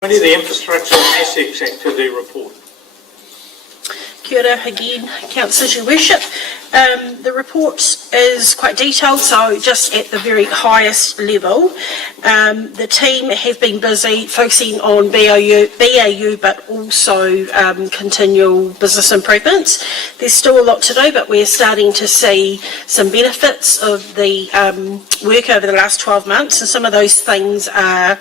The Infrastructure and Assets Activity Report. Kia ora again, Councillors, Your Worship. The report is quite detailed, so just at the very highest level. The team have been busy focusing on BAU but also continual business improvements. There's still a lot to do, but we're starting to see some benefits of the work over the last 12 months, and some of those things are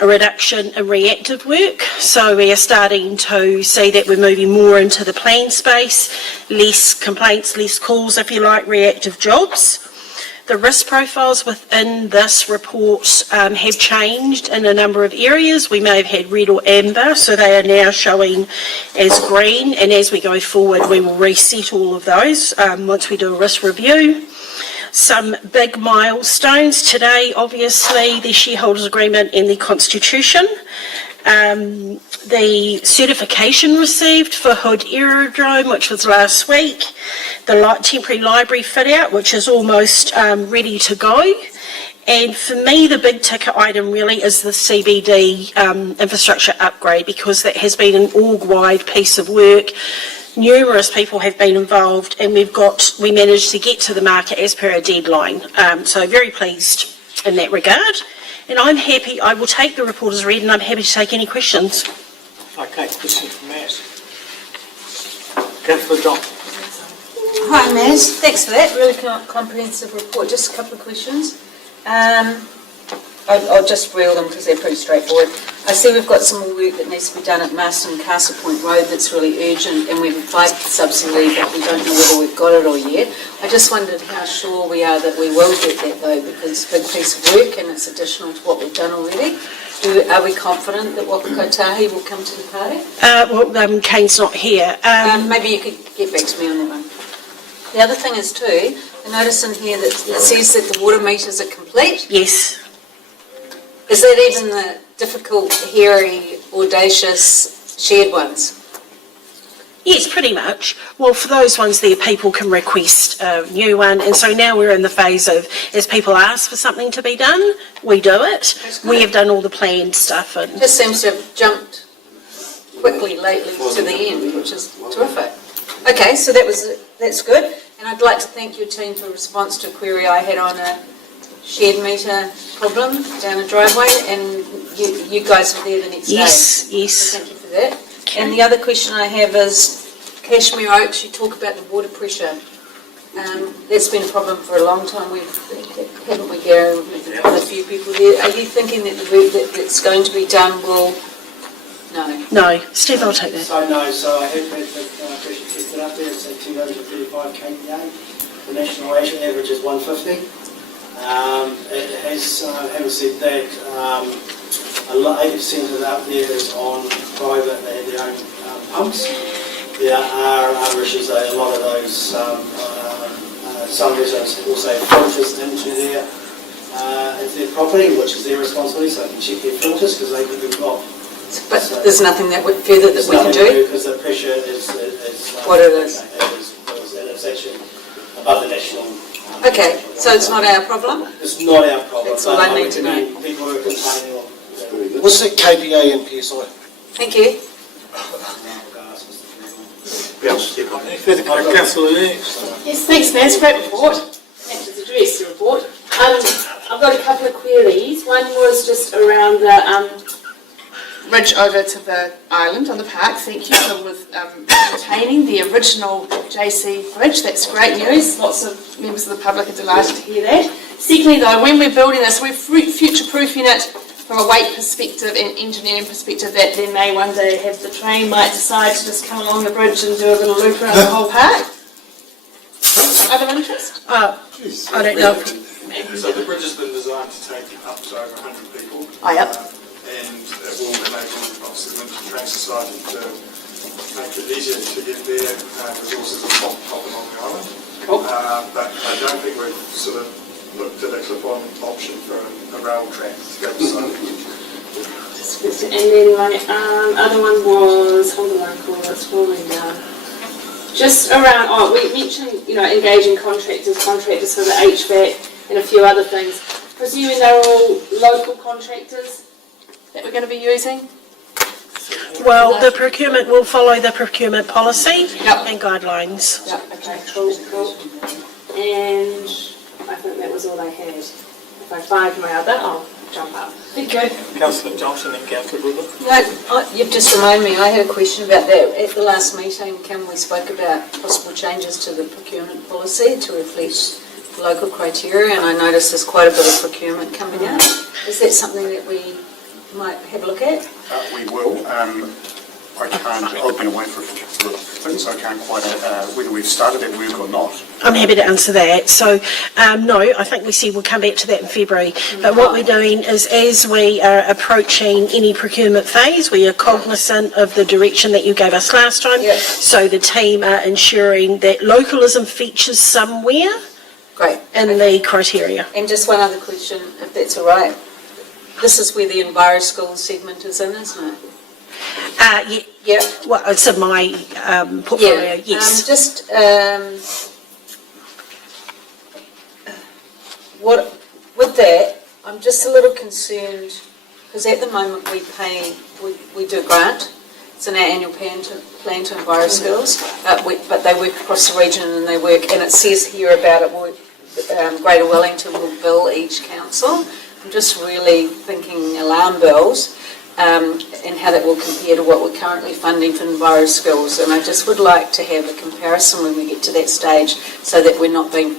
a reduction in reactive work. So we are starting to see that we're moving more into the plan space, less complaints, less calls, if you like, reactive jobs. The risk profiles within this report have changed in a number of areas. We may have had red or amber, so they are now showing as green, and as we go forward we will reset all of those once we do a risk review. Some big milestones today, obviously, the shareholders agreement and the constitution. The certification received for Hood Aerodrome, which was last week. The temporary library fit out, which is almost ready to go. And for me, the big ticket item really is the CBD infrastructure upgrade, because that has been an org-wide piece of work. Numerous people have been involved, and we managed to get to the market as per a deadline. So very pleased in that regard. And I'm happy, I will take the report as read, and I'm happy to take any questions. Okay, questions from Maz. Councillor John. Hi Maz, thanks for that, really comprehensive report. Just a couple of questions. I'll just reel them because they're pretty straightforward. I see we've got some more work that needs to be done at Masterton Castle Point Road that's really urgent, and we've applied for subsidy, but we don't know whether we've got it or yet. I just wondered how sure we are that we will get that though, because it's a big piece of work and it's additional to what we've done already. Are we confident that Wakakotahi will come to the party? Kane's not here. Maybe you could get back to me on that one. The other thing is too, I notice in here that it says that the water meters are complete. Yes. Is that even the difficult, hairy, audacious, shared ones? Yes, pretty much. Well, for those ones there, people can request a new one, and so now we're in the phase of, as people ask for something to be done, we do it. We have done all the planned stuff. And just seems to have jumped quickly lately to the end, which is terrific. Okay, so that's good, and I'd like to thank your team for a response to a query I had on a shared meter problem down a driveway, and you guys were there the next day. Yes. So thank you for that. Okay. And the other question I have is, Cashmere Oaks, you talk about the water pressure. That's been a problem for a long time. Haven't we, Gary? We've got a few people there. Are you thinking that the work that's going to be done will... No. Steve, I'll take that. So I have had the pressure tested up there. It's at 235 kPa. The national average is 150. It has, having said that, 80% of it up there is on private, they have their own pumps. There are other issues though, a lot of those, some residents also filters into their property, which is their responsibility, so they can check their filters because they could be blocked. But so there's nothing further that we can do? Because the pressure is what it is. It's actually above the national. Okay, so it's not our problem? It's not our problem. That's all I need to know. People who are complaining on. What's the KPA and PSI? Thank you. Any further questions? Councillor Yes, thanks, Matt. Great report. Thanks for the report. I've got a couple of queries. One was just around the ridge over to the island on the park. Thank you for maintaining the original JC bridge. That's great news. Lots of members of the public are delighted to hear that. Secondly, though, when we're building this, we're future-proofing it from a weight perspective and engineering perspective, that then may one day have the train might decide to just come along the bridge and do a little loop around the whole park. Other interest? I don't know. So the bridge has been designed to take up to over 100 people. Oh, yep. And it will enable, obviously, the Train Society to make it easier to get their resources and pop them on the island. Cool. But I don't think we've sort of looked at a clip-on option for a rail track to go to the side. And then my other one was, hold on, it's scrolling down. Just around, we mentioned, engaging contractors for the HVAC and a few other things. Presuming they're all local contractors that we're going to be using? Well, the procurement will follow the procurement policy Yep. and guidelines. Yeah, okay, cool. And I think that was all I had. If I find my other, I'll jump up. Thank you. Councillor Johnson and Councillor Goodwin. You've just reminded me, I had a question about that. At the last meeting, Kim, we spoke about possible changes to the procurement policy to reflect local criteria, and I noticed there's quite a bit of procurement coming out. Is that something that we might have a look at? We will. I can't, I've been away for things, so I can't quite, whether we've started that work or not. I'm happy to answer that. So, no, I think we said we'll come back to that in February. But what we're doing is, as we are approaching any procurement phase, we are cognisant of the direction that you gave us last time. Yep. So the team are ensuring that localism features somewhere Great. in the criteria. And just one other question, if that's all right. This is where the Enviro School segment is in, isn't it? Yeah, well, it's in my portfolio, yes. With that, I'm just a little concerned, because at the moment we do a grant. It's in our annual plan to Enviro Schools, but they work across the region and it says here about it, Greater Wellington will bill each council. I'm just really thinking alarm bells. And how that will compare to what we're currently funding for Enviro Schools. And I just would like to have a comparison when we get to that stage so that we're not paying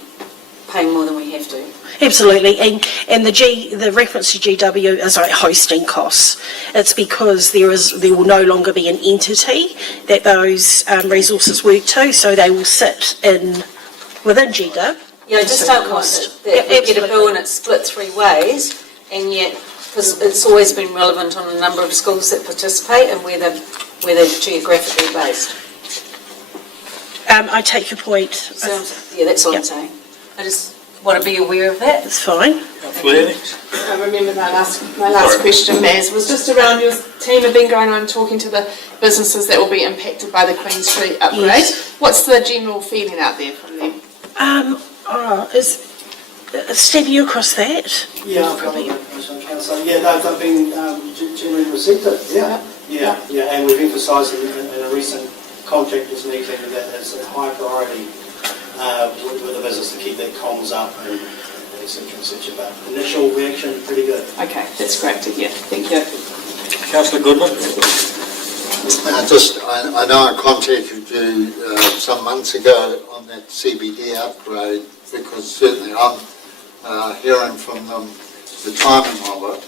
more than we have to. Absolutely, and the reference to GW is like hosting costs. It's because there will no longer be an entity that those resources work to, so they will sit within GW. Yeah, I just don't want that we get a bill and it's split three ways, and yet, because it's always been relevant on the number of schools that participate and where they're geographically based. I take your point. So, yeah, that's all I'm saying. I just want to be aware of that. It's fine. Councillor Lennox. I remember my last question, Maz, was just around your team have been going on talking to the businesses that will be impacted by the Queen Street upgrade. Yes. What's the general feeling out there from them? Steve, you across that? Yeah, I've got council. Yeah, they've been generally receptive. Yeah, and we've emphasised in a recent contractors meeting that it's a high priority with the business to keep their comms up and et cetera, but initial reaction, pretty good. Okay, that's great to hear. Thank you. Councillor Goodwin. I know I contacted you some months ago on that CBD upgrade, because certainly I'm hearing from them the timing of it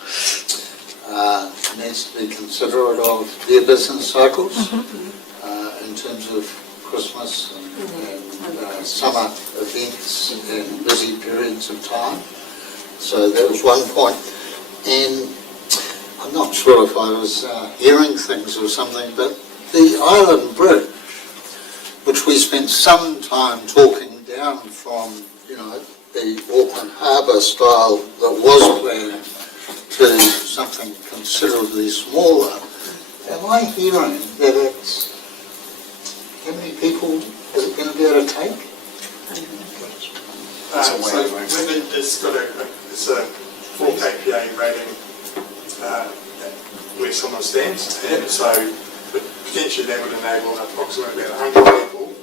needs to be considerate of their business cycles in terms of Christmas and summer events and busy periods of time. So that was one point. And I'm not sure if I was hearing things or something, but the Island Bridge, which we spent some time talking down from, the Auckland Harbour style that was planned to something considerably smaller, am I hearing that it's, how many people is it going to be able to take? So it's a 4 kPa rating where someone stands, and so potentially that would enable approximately about 100 people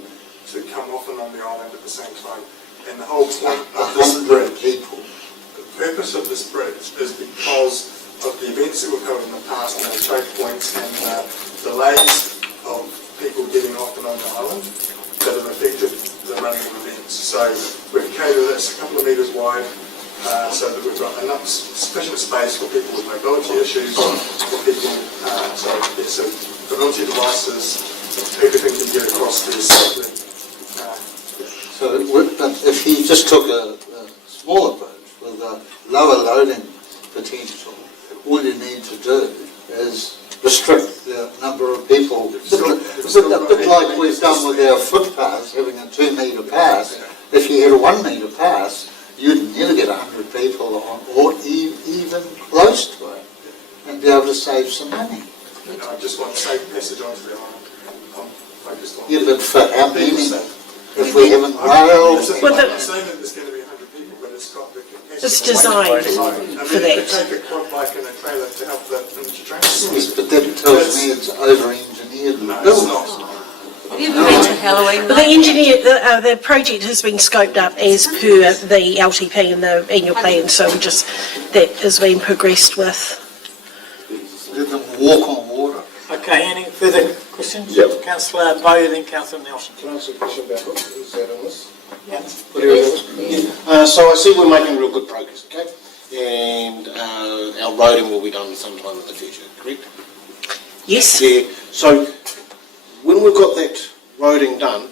to come off and on the island at the same time. And the whole point of this bridge, the purpose of this bridge is because of the events that we've held in the past and the choke points and delays of people getting off and on the island that have affected the running of events. So we've catered this a couple of metres wide so that we've got enough sufficient space for people with mobility issues, for people, so mobility devices, everything can get across there safely. So if you just took a smaller bridge with a lower loading potential, all you need to do is restrict the number of people. A bit like we've done with our footpaths, having a 2 metre pass. If you had a 1 metre pass, you'd never get 100 people on, or even close to it, and be able to save some money. I just want safe passage onto the island. I'm focused on. Yeah, but for how many? If we haven't railed. I'm not saying that there's going to be 100 people, but it's got the capacity It's designed for They that. take a quad bike and a trailer to help that miniature train. Yes, but that tells me it's over-engineered. No, it's not. Have you ever been to Halloween But the night? engineer, the project has been scoped up as per the LTP and the annual plan, so that is being progressed with. Let them walk on water. Okay, any further questions? Yep. Councillor Bowe, then Councillor Nelson. Can I ask a question about who's that on this? Yeah. So I see we're making real good progress, okay? And our roading will be done sometime in the future, correct? Yes? Yeah. So when we've got that roading done,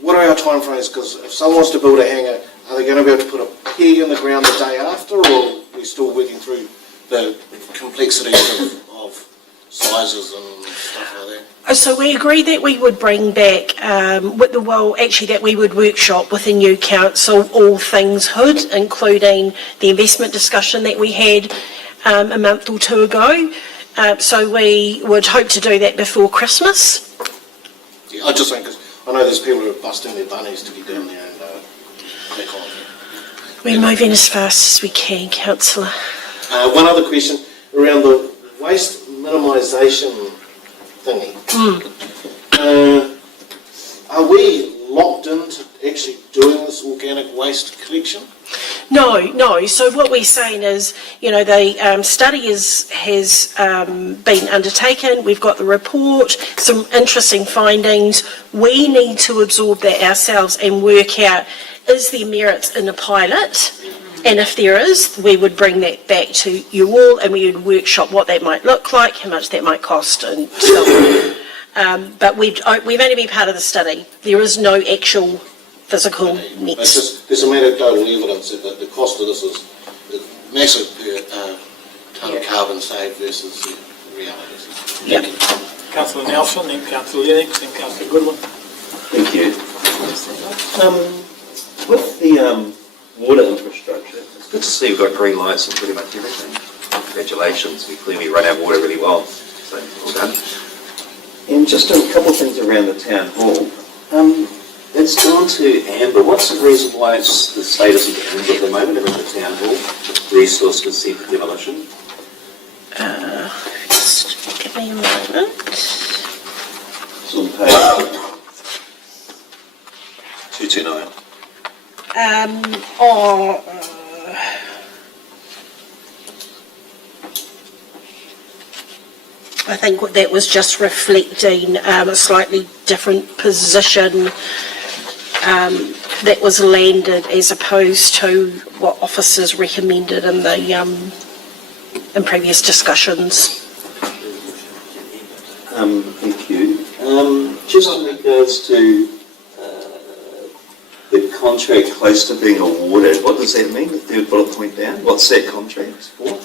what are our timeframes? Because if someone wants to build a hangar, are they going to be able to put a peg in the ground the day after, or are we still working through the complexities of sizes and stuff like that? So we agreed that we would bring back, that we would workshop with the new council all things hood, including the investment discussion that we had a month or two ago. So we would hope to do that before Christmas. Yeah, I just think, because I know there's people who are busting their bunnies to get down there and crack on. We're moving as fast as we can, councillor. One other question around the waste minimisation thingy. Are we locked into actually doing this organic waste collection? No. So what we're saying is, the study has been undertaken. We've got the report, some interesting findings. We need to absorb that ourselves and work out, is there merit in a pilot? And if there is, we would bring that back to you all and we would workshop what that might look like, how much that might cost and so on. But we've only been part of the study. There is no actual physical It's nets. just, there's some anecdotal evidence that the cost of this is massive per tonne of carbon saved versus the realities. Yep. Councillor Nelson, then Councillor Lennox, then Councillor Goodwin. Thank you. With the water infrastructure, it's good to see we've got green lights on pretty much everything. Congratulations, we clearly run our water really well, so well done. And just a couple of things around the town hall. It's gone to amber. What's the reason why it's the status of amber at the moment around the town hall? Resource consent for demolition? Just give me a moment. It's on page 229. I think that was just reflecting a slightly different position that was landed as opposed to what officers recommended in the in previous discussions. Thank you. Just in regards to the contract close to being awarded, what does that mean, the third bullet point down? What's that contract for?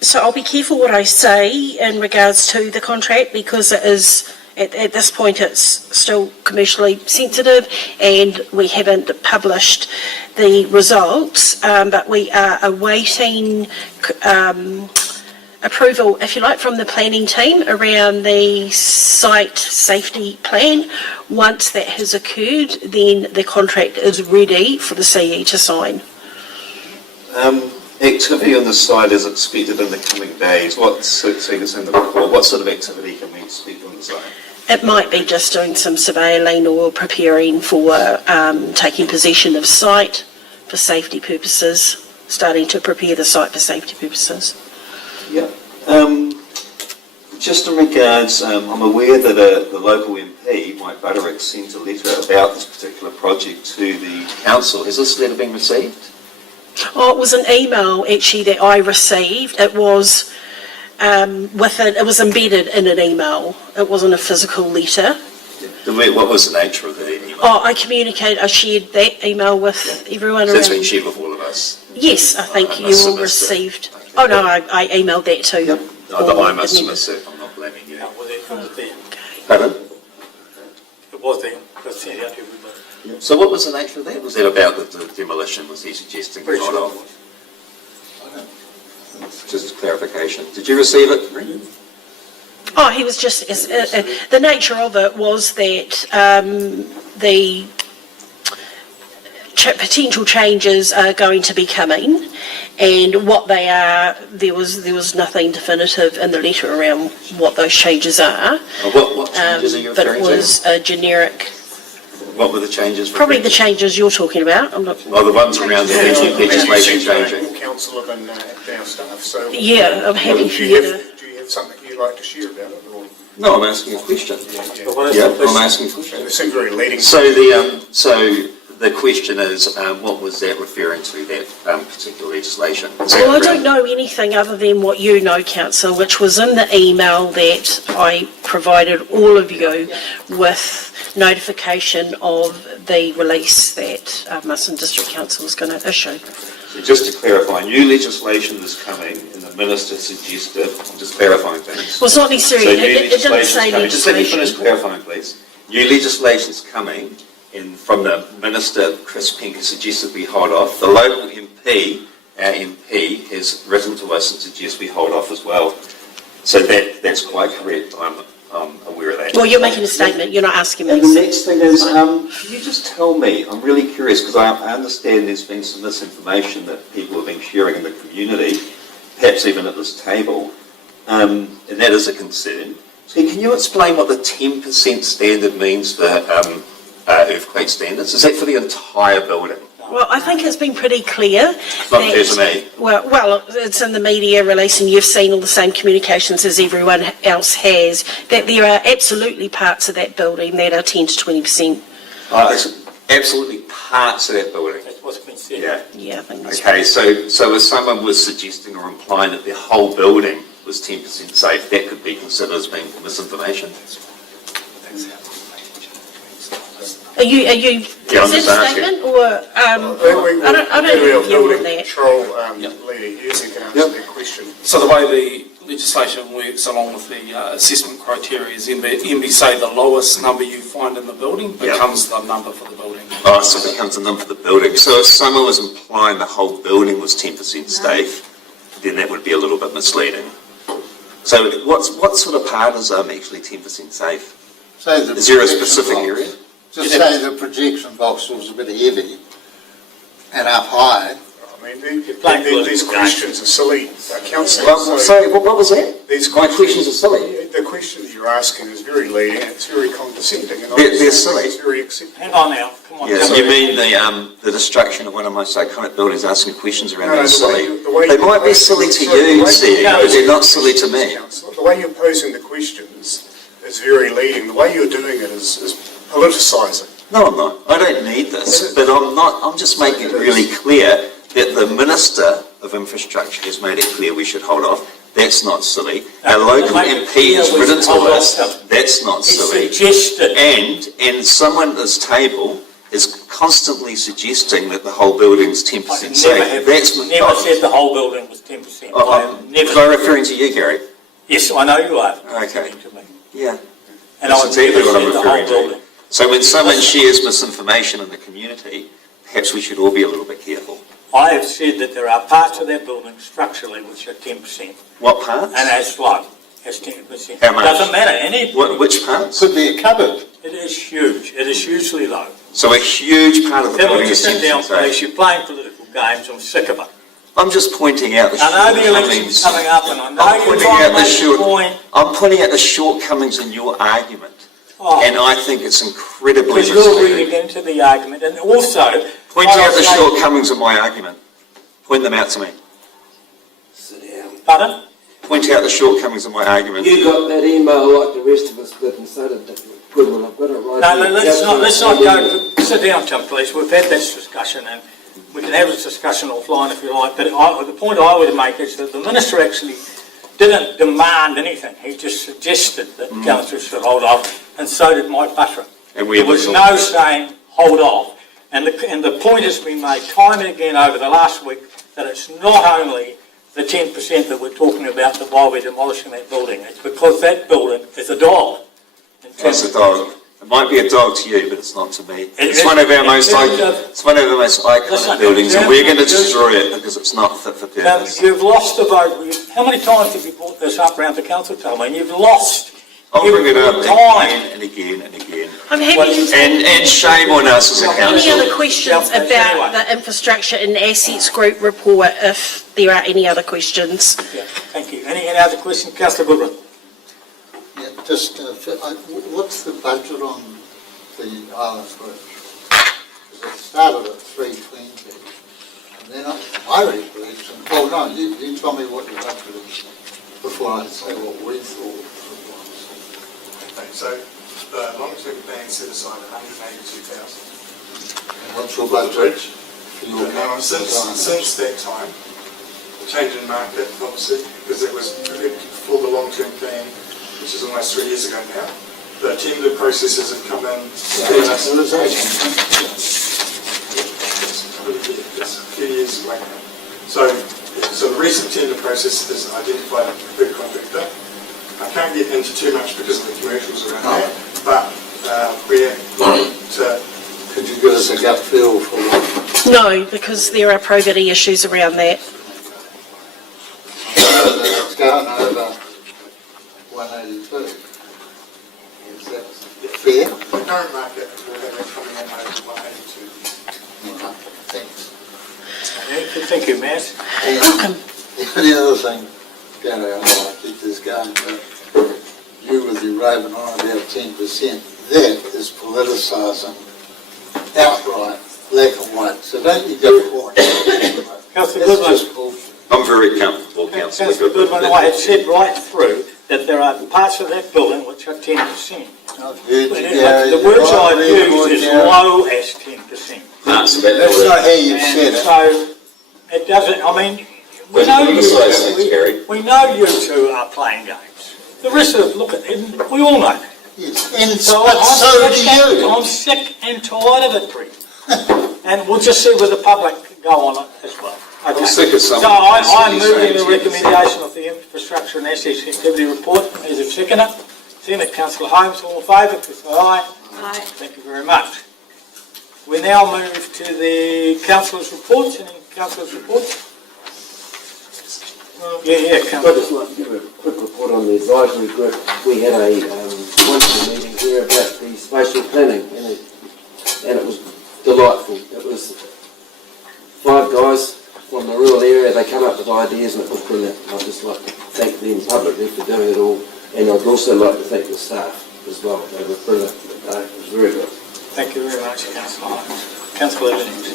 So I'll be careful what I say in regards to the contract because it is, at this point, it's still commercially sensitive and we haven't published the results, but we are awaiting approval, if you like, from the planning team around the site safety plan. Once that has occurred, then the contract is ready for the CE to sign. Activity on the site is expected in the coming days. So it's in the report. What sort of activity can we expect on the site? It might be just doing some surveilling or preparing for taking possession of site for safety purposes, starting to prepare the site for safety purposes. Yeah. Just in regards, I'm aware that the local MP, Mike Butterick, sent a letter about this particular project to the council. Has this letter been received? Oh, it was an email actually that I received. It was it was embedded in an email. It wasn't a physical letter. What was the nature of the email? Oh, I shared that email with everyone So around. it's been shared with all of us? Yes, I think I you must all have missed it. received. Oh no, I emailed that too. Yep. No, I must have missed it. I'm not blaming you. Yeah, well, it was there. Pardon? It was there. It was sent out to everybody. So what was the nature of that? Was that about the demolition? Was he suggesting Pretty not sure. of? Just clarification. Did you receive it? Oh, he was just, the nature of it was that potential changes are going to be coming, and what they are, there was nothing definitive in the letter around what those changes are. What changes are you But referring it was a generic, What were the changes? probably the changes you're talking about. I'm not. Oh, the ones around the legislation changing. All councillor and our staff, so. Yeah, I'm happy for Do you you to. have, do you have something you'd like to share about it, or? No, I'm asking a question. Yeah. Yeah, I'm asking a question. It seems very leading. So the question is, what was that referring to, that particular legislation? Is that Well, I around- don't know anything other than what you know, councillor, which was in the email that I provided all of you with notification of the release that Masterton District Council is going to issue. So just to clarify, new legislation is coming, and the minister suggested, I'm just clarifying things. Well, it's not necessarily, So new it didn't legislation's say coming. Just let me finish legislation. clarifying, please. New legislation's coming, and from the minister, Chris Pink, has suggested we hold off. The local MP, our MP, has written to us and suggests we hold off as well. So that's quite correct. I'm aware of that. Well, you're making a statement, you're not asking And the me. next thing is, can you just tell me, I'm really curious, because I understand there's been some misinformation that people have been sharing in the community, perhaps even at this table, and that is a concern. So can you explain what the 10% standard means for earthquake standards? Is that for the entire building? Well, I think it's been pretty clear. Not clear to me. Well, it's in the media release, and you've seen all the same communications as everyone else has, that there are absolutely parts of that building that are 10 to 20%. It's absolutely parts of that building. That's what's been said. Yeah. Yeah, I think that's Okay, so if someone was suggesting or implying that the whole building was 10% safe, that could be considered as being misinformation? Are you, Yeah, I'm is that just a asking. statement, or, I don't have a view on Building that. control leader, yes, he can answer that question. So the way the legislation works along with the assessment criteria is MB say the lowest number you find in the building becomes the number for the building. Oh, so it becomes a number for the building. So if someone was implying the whole building was 10% safe, then that would be a little bit misleading. So what sort of part is actually 10% safe? Say the Is there a projection specific box. area? Just say the projection box was a bit heavy and up high. I mean, these questions are silly, councillor. Well, sorry, what was that? These My questions are silly. The question that you're asking is very leading, it's very condescending, and They're silly. it's very acceptable. Hang on now, come on. Yeah, you mean the destruction of one of my iconic buildings, asking questions around No, that the silly? way They you might be pose- silly to sorry, the you, way Steve, you but pose they're not the silly to questions, me. councillor, the way you're posing the questions is very leading. The way you're doing it is politicising. No, I'm not. I don't need this, but I'm just making it really clear that the Minister of Infrastructure has made it clear we should hold off. That's not silly. Our local MP has written to us, that's not silly. Suggested. And someone at this table is constantly suggesting that the whole building's 10% safe. That's Never said the whole building was 10%. I have never. Was I referring to you, Gary? Yes, I know you are. Okay. To me. Yeah. And That's I've exactly never what I'm said the whole referring to. building. So when someone shares misinformation in the community, perhaps we should all be a little bit careful. I have said that there are parts of that building structurally which are 10%, What parts? and as low as 10%. How much? Doesn't matter, any, Which parts? Could be a cupboard. it is huge, it is hugely low. So a huge part of the Then we building just is sit down, 10% safe. please, you're playing political games, I'm sick of it. I'm just pointing out the I know the election's shortcomings. coming up, and I I'm know you're pointing trying out to the make a short. point. I'm pointing out the shortcomings in your argument, Oh, and I think it's incredibly because you're misleading. reading into the argument, and also... Pointing what out the I say- shortcomings of my argument. Point them out to me. Pardon? Point out the shortcomings of my argument. You got that email like the rest of us did, and so did Goodwin. I've got it right No, here. let's not go, sit down, Tim, please, we've had this discussion, and we can have this discussion offline if you like, but the point I would make is that the Minister actually didn't demand anything, he just suggested that council should hold off, and so did Mike Butler. And we There was listened. no saying, hold off, and the point has been made time and again over the last week that it's not only the 10% that we're talking about that while we're demolishing that building, it's because that building is a dog. It's a dog. It might be a dog to you, but it's not to me. It's is- one of our in most terms iconic Listen, buildings, in and we're terms going to of- destroy it because it's not fit for purpose. You've lost the vote. How many times have you brought this up round the council table? And you've lost I'll bring it up every time. again and again and again. I'm happy to take And shame on us as a any council. other questions Yeah, about anyway. the infrastructure and assets group report, if there are any other questions. Yeah, thank you. Any other questions? Councillor Goodwin? Yeah, just, what's the budget on the Island Bridge? Because it started at 320, and then my recollection, well, no, you tell me what your budget is before I say what we thought it was. Okay, so the long-term plan set aside 182,000. And what's your budget for your Now, council? since that time, the change in market, obviously, because it was for the long-term plan, which is almost 3 years ago now, the tender processes have come in. It's a few years away now. So the recent tender process has identified a big contractor. I can't get into too much because of the commercials around that, but we're looking to. Could you give us a gut feel for what? No, because there are probity issues around that. It's going over 182. Is that fair? The current market will have it coming in over 182. Thanks. Thank you, Matt. Welcome. The only other thing, Gary, I might keep this going, but you with your raving on about 10%, that is politicising outright, black and white. So don't you go for it. Councillor That's Goodwin. just bullshit. I'm very comfortable, Councillor Councillor Goodwin, I have said right through that there are parts of that building which are 10%. I've heard you, But Gary. the words I've You're used is Gary. low as 10%. That's about That's not how you've said And it. so, it doesn't, I mean, we Well, know you you criticise two, things, Gary. we know you two are playing games. The rest of us, look at it, we all know that. Yes. And So so do you. I'm sick and tired of it, Brett. And we'll just see where the public go on it as well. Okay. I'm sick of some So I'm silly moving the sayings. recommendation of the infrastructure and assets activity report. Is it second it? Seen it, Councillor Holmes, all in favour, please say aye. Aye. Thank you very much. We now move to the councillors' reports. Any councillors' reports? Yeah, I'd Councillor. just like to give a quick report on the advisory group. We had a wonderful meeting here about the spatial planning, and it was delightful. It was 5 guys from the rural area. They come up with ideas, and it was brilliant. I'd just like to thank them publicly for doing it all, and I'd also like to thank the staff as well. They were brilliant. It was very good. Thank you very much, Councillor Holmes. Councillor Evans.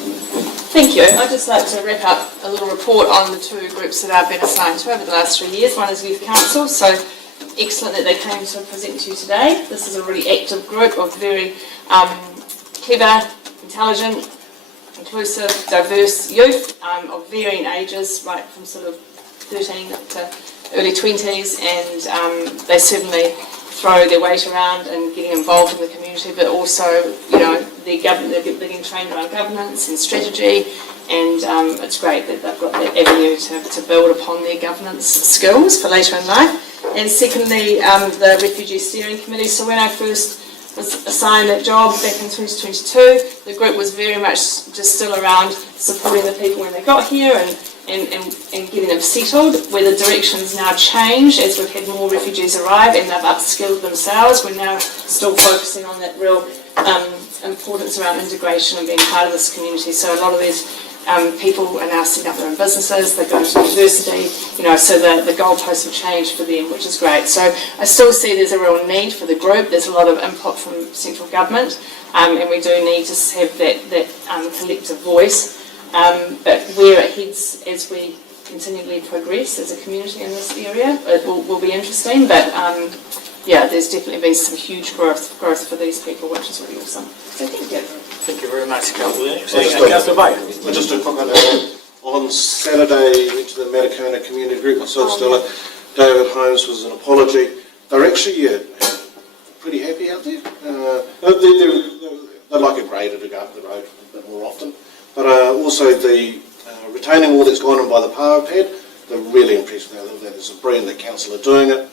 Thank you. I'd just like to wrap up a little report on the 2 groups that I've been assigned to over the last 3 years. One is Youth Council, so excellent that they came to present to you today. This is a really active group of very clever, intelligent, inclusive, diverse youth of varying ages, right from sort of 13 up to early 20s, and they certainly throw their weight around and getting involved in the community, but also, you know, they're getting trained around governance and strategy, and it's great that they've got that avenue to build upon their governance skills for later in life. And secondly, the Refugee Steering Committee. So when I first was assigned that job back in 2022, the group was very much just still around supporting the people when they got here and getting them settled. Where the direction's now changed as we've had more refugees arrive and they've upskilled themselves, we're now still focusing on that real importance around integration and being part of this community. So a lot of these people are now setting up their own businesses, they're going to university, you know, so the goalposts have changed for them, which is great. So I still see there's a real need for the group. There's a lot of input from central government, and we do need to have that collective voice. But where it heads as we continually progress as a community in this area, it will be interesting. But yeah, there's definitely been some huge growth for these people, which is really awesome. So thank you. Thank you very much, Councillor. Councillor Bay. Just a quick one. On Saturday, went to the Masterton Community Group, myself, Stella. David Holmes was an apology. They're actually pretty happy out there. They'd like it graded to go up the road a bit more often. But also the retaining wall that's gone in by the power pad, they're really impressed with that. There's a brand that council are doing it.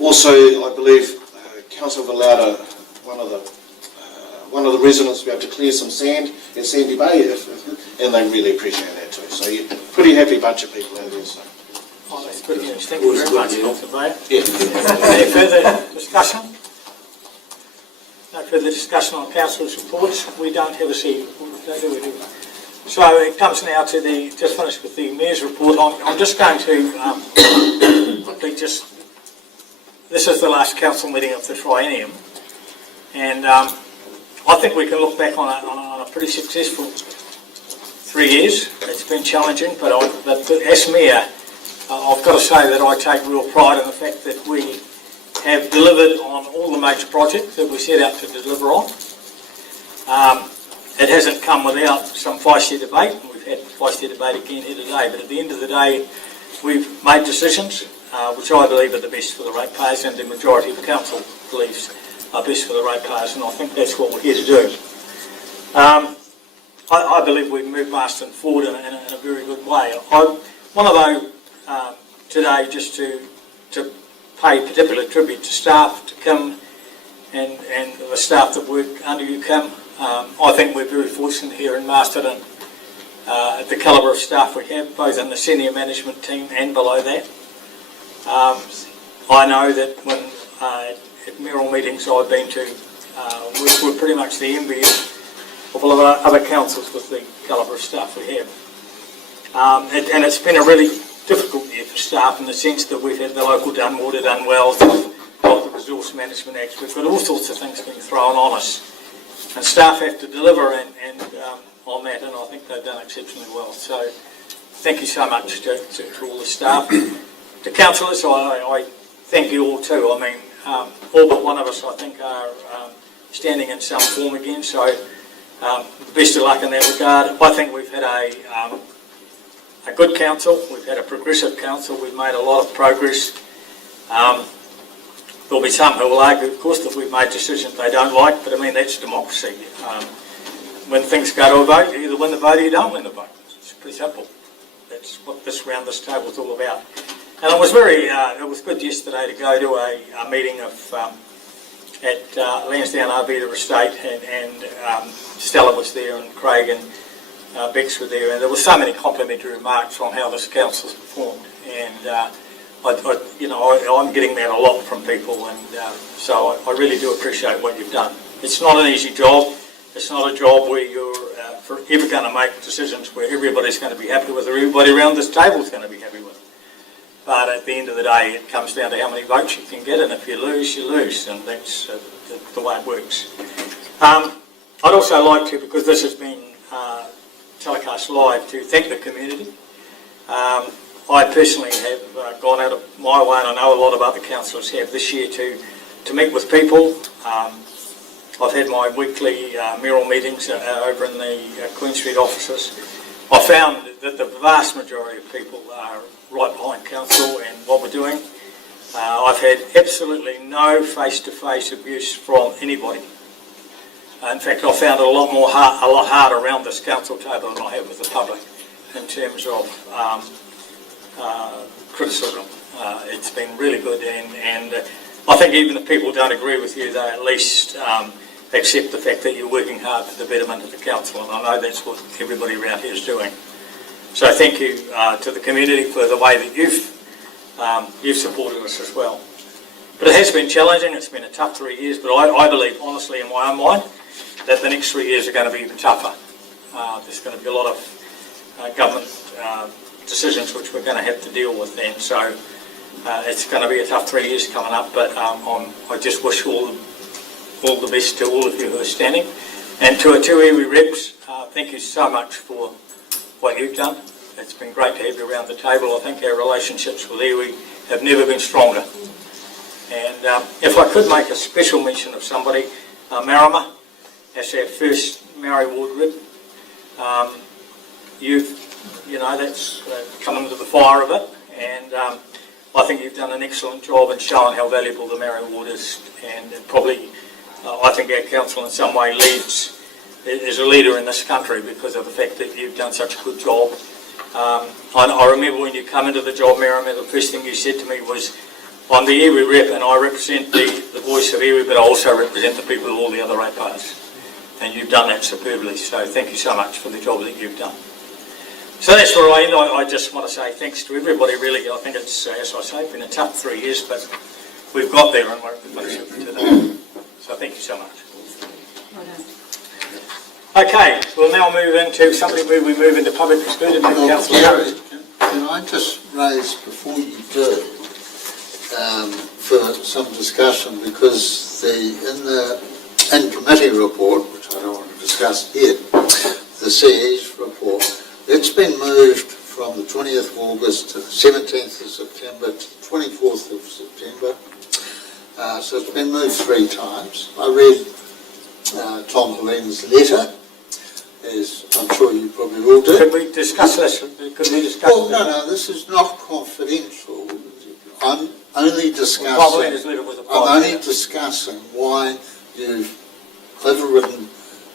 Also, I believe council have allowed one of the residents to be able to clear some sand at Sandy Bay, and they really appreciate that too. So, yeah, pretty happy bunch of people out there. So. Oh, that's That's good news. Thank you very much, Councillor Mayor. Yeah. Any further discussion? No further discussion on councillors' reports. We don't have a seat. Do we? So it comes now to just finished with the Mayor's report. I'm just going to quickly this is the last council meeting of the triennium, and I think we can look back on a pretty successful 3 years. It's been challenging, but as Mayor, I've got to say that I take real pride in the fact that we have delivered on all the major projects that we set out to deliver on. It hasn't come without some feisty debate, and we've had feisty debate again here today, but at the end of the day, we've made decisions which I believe are the best for the ratepayers, and the majority of the council believes are best for the ratepayers, and I think that's what we're here to do. I believe we've moved Masterton forward in a very good way. I want to though today just to pay particular tribute to staff, to Kim and the staff that work under you, Kim. I think we're very fortunate here in Masterton at the calibre of staff we have, both in the senior management team and below that. I know that when at mayoral meetings I've been to, we're pretty much the envy of all of our other councils with the calibre of staff we have. And it's been a really difficult year for staff in the sense that we've had the local done water, done wells, got the resource management acts, we've got all sorts of things being thrown on us. And staff have to deliver and on that, and I think they've done exceptionally well. So thank you so much to all the staff. The councillors, I thank you all too. I mean, all but one of us, I think, are standing in some form again, so best of luck in that regard. I think we've had a good council, we've had a progressive council, we've made a lot of progress. There'll be some who will argue, of course, that we've made decisions they don't like, but I mean, that's democracy. When things go to a vote, you either win the vote or you don't win the vote. It's pretty simple. That's what this round this table is all about. And it was good yesterday to go to a meeting at Lansdowne Arvida Estate, and Stella was there, and Craig and Bex were there, and there were so many complimentary remarks on how this council's performed, and I'm getting that a lot from people, and so I really do appreciate what you've done. It's not an easy job. It's not a job where you're forever going to make decisions where everybody's going to be happy with, or everybody around this table is going to be happy with. But at the end of the day, it comes down to how many votes you can get, and if you lose, you lose, and that's the way it works. I'd also like to, because this has been telecast live, to thank the community. I personally have gone out of my way, and I know a lot of other councillors have this year, to meet with people. I've had my weekly mayoral meetings over in the Queen Street offices. I found that the vast majority of people are right behind council and what we're doing. I've had absolutely no face-to-face abuse from anybody. In fact, I found it a lot harder around this council table than I have with the public in terms of criticism. It's been really good, and I think even if people don't agree with you, they at least accept the fact that you're working hard for the betterment of the council, and I know that's what everybody around here is doing. So thank you to the community for the way that you've supported us as well. But it has been challenging. It's been a tough 3 years, but I believe honestly in my own mind that the next 3 years are going to be even tougher. There's going to be a lot of government decisions which we're going to have to deal with then. So it's going to be a tough 3 years coming up, but I just wish all the best to all of you who are standing. And to our two iwi reps, thank you so much for what you've done. It's been great to have you around the table. I think our relationships with iwi have never been stronger. And if I could make a special mention of somebody, Marama, as our first Maori Ward rep, that's come into the fire of it, and I think you've done an excellent job in showing how valuable the Maori Ward is, and probably I think our council in some way is a leader in this country because of the fact that you've done such a good job. I remember when you come into the job, Marama, the first thing you said to me was, I'm the iwi rep and I represent the voice of iwi, but I also represent the people of all the other ratepayers. And you've done that superbly, so thank you so much for the job that you've done. So that's where I end. I just want to say thanks to everybody, really. I think it's, as I say, been a tough 3 years, but we've got there and we're in a good place today. So thank you so much. Well done. Okay, we'll now move into something where we move into public excluded. Well, Councillor Gary, Young. can I just raise before you do, for some discussion, because in committee report, which I don't want to discuss yet, the CE's report, it's been moved from the 20th of August to the 17th of September to the 24th of September. So it's been moved 3 times. I read Tom Helene's letter, as I'm sure you probably will do. Could we discuss this? Well, no, this is not confidential. I'm only discussing why you've overridden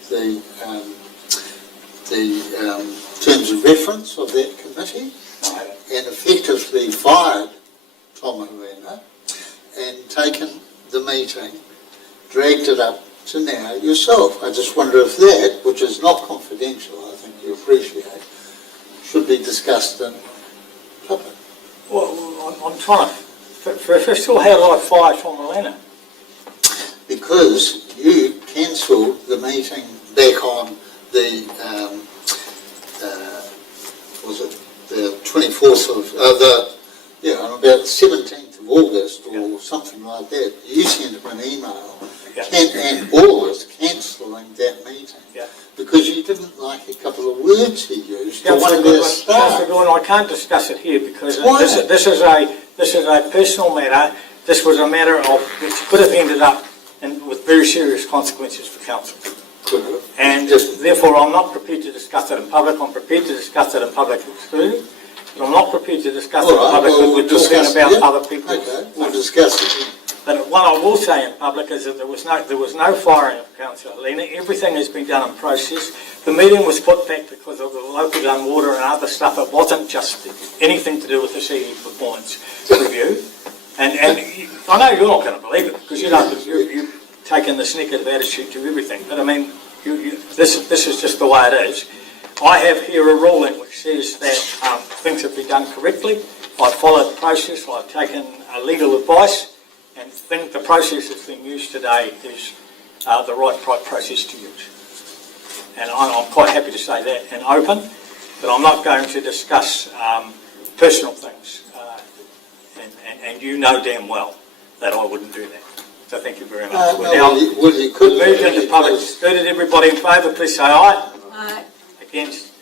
the terms of reference of that committee and effectively fired Tom Helena and taken the meeting, dragged it up to now yourself. I just wonder if that, which is not confidential, I think you appreciate, should be discussed in public. Well, I'm trying to... First of all, how did I fire Tom Helena? Because you cancelled the meeting back on the, was it the 24th of, on about the 17th of August or something like that. You sent him an email and August cancelling that meeting because you didn't like a couple of words he used. Councillor Gordon, I can't discuss it here because this is a personal matter. This was a matter of which could have ended up with very serious consequences for council. And therefore I'm not prepared to discuss it in public. I'm prepared to discuss it in public excluded. But I'm not prepared to discuss it in public because we're talking about other people. Okay, we'll discuss it. But what I will say in public is that there was no firing of Councillor Helena. Everything has been done in process. The meeting was put back because of the local gun water and other stuff. It wasn't just anything to do with the CE performance review. And I know you're not going to believe it because you've taken this negative attitude to everything. But I mean, this is just the way it is. I have here a ruling which says that things have been done correctly. I've followed the process. I've taken legal advice. And think the process that's being used today is the right process to use. And I'm quite happy to say that and open, but I'm not going to discuss personal things. And you know damn well that I wouldn't do that. So thank you very much. You could move into public. Excluded. Everybody in favour, please say aye. Aye. Against?